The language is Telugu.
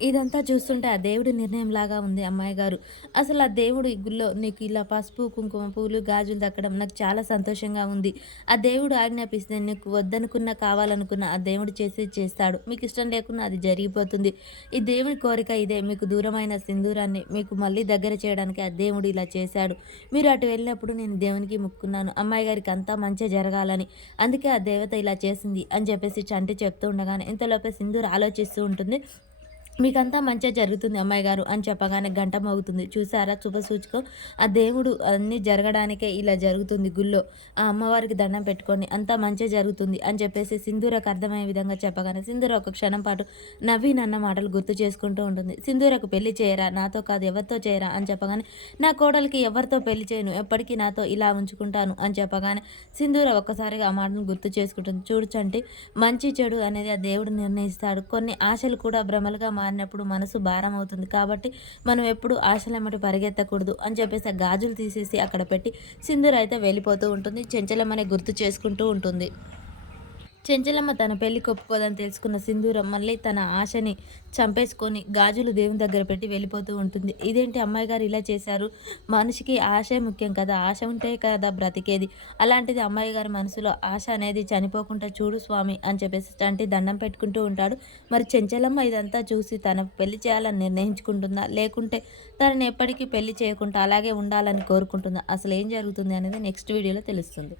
ఇదంతా చూస్తుంటే ఆ దేవుడి నిర్ణయంలాగా ఉంది అమ్మాయి గారు. అసలు ఆ దేవుడు ఈ గుళ్ళో నీకు ఇలా పసుపు, కుంకుమ, పూలు, గాజులు దక్కడం నాకు చాలా సంతోషంగా ఉంది. ఆ దేవుడు ఆజ్ఞాపిస్తే నీకు వద్దనుకున్నా, కావాలనుకున్నా ఆ దేవుడు చేసేది చేస్తాడు. మీకిష్టం లేకున్నా అది జరిగిపోతుంది. ఈ దేవుడి కోరిక ఇదే. మీకు దూరమైన సింధూరాన్ని మీకు మళ్ళీ దగ్గర చేయడానికి ఆ దేవుడు ఇలా చేశాడు. మీరు అటు వెళ్ళినప్పుడు నేను దేవునికి మొక్కుకున్నాను. అమ్మాయి గారికి అంతా మంచే జరగాలని. అందుకే ఆ దేవత ఇలా చేసింది అని చెప్పేసి చంటి చెప్తూ ఉండగానే ఇంతలోపే సింధూర్ ఆలోచిస్తూ ఉంటుంది. మీకంతా మంచే జరుగుతుంది అమ్మాయి గారు అని చెప్పగానే గంట మోగుతుంది. చూసారా శుభసూచకం. ఆ దేవుడు అన్నీ జరగడానికే ఇలా జరుగుతుంది గుళ్ళో. ఆ అమ్మవారికి దండం పెట్టుకోండి అంతా మంచే జరుగుతుంది అని చెప్పేసి సింధూరకు అర్థమయ్యే విధంగా చెప్పగానే సింధూర ఒక క్షణం పాటు నవీన్ అన్న మాటలు గుర్తు చేసుకుంటూ ఉంటుంది. సింధూరకు పెళ్లి చేయరా, నాతో కాదు ఎవరితో చేయరా అని చెప్పగానే నా కోడలికి ఎవరితో పెళ్లి చేయను, ఎప్పటికీ నాతో ఇలా ఉంచుకుంటాను అని చెప్పగానే సింధూర ఒక్కసారిగా ఆ మాటను గుర్తు చేసుకుంటుంది. చూడు చంటి, మంచి చెడు అనేది ఆ దేవుడు నిర్ణయిస్తాడు. కొన్ని ఆశలు కూడా భ్రమలుగా మారినప్పుడు మనసు భారం అవుతుంది. కాబట్టి మనం ఎప్పుడు ఆశలెమ్మటి పరిగెత్తకూడదు అని చెప్పేసి ఆ గాజులు తీసేసి అక్కడ పెట్టి సింధూర అయితే వెళ్ళిపోతూ ఉంటుంది. చెంచలమ్మనే గుర్తు చేసుకుంటూ ఉంటుంది. చెంచలమ్మ తన పెళ్లికి ఒప్పుకోదని తెలుసుకున్న సింధూరం మళ్ళీ తన ఆశని చంపేసుకొని గాజులు దేవుని దగ్గర పెట్టి వెళ్ళిపోతూ ఉంటుంది. ఇదేంటి అమ్మాయి గారు ఇలా చేశారు? మనిషికి ఆశే ముఖ్యం కదా! ఆశ ఉంటే కదా బ్రతికేది. అలాంటిది అమ్మాయి గారి మనసులో ఆశ అనేది చనిపోకుండా చూడు స్వామి అని చెప్పేసి చంటి దండం పెట్టుకుంటూ ఉంటాడు. మరి చెంచలమ్మ ఇదంతా చూసి తన పెళ్లి చేయాలని నిర్ణయించుకుంటుందా? లేకుంటే తనని ఎప్పటికీ పెళ్లి చేయకుండా అలాగే ఉండాలని కోరుకుంటుందా? అసలు ఏం జరుగుతుంది అనేది నెక్స్ట్ వీడియోలో తెలుస్తుంది.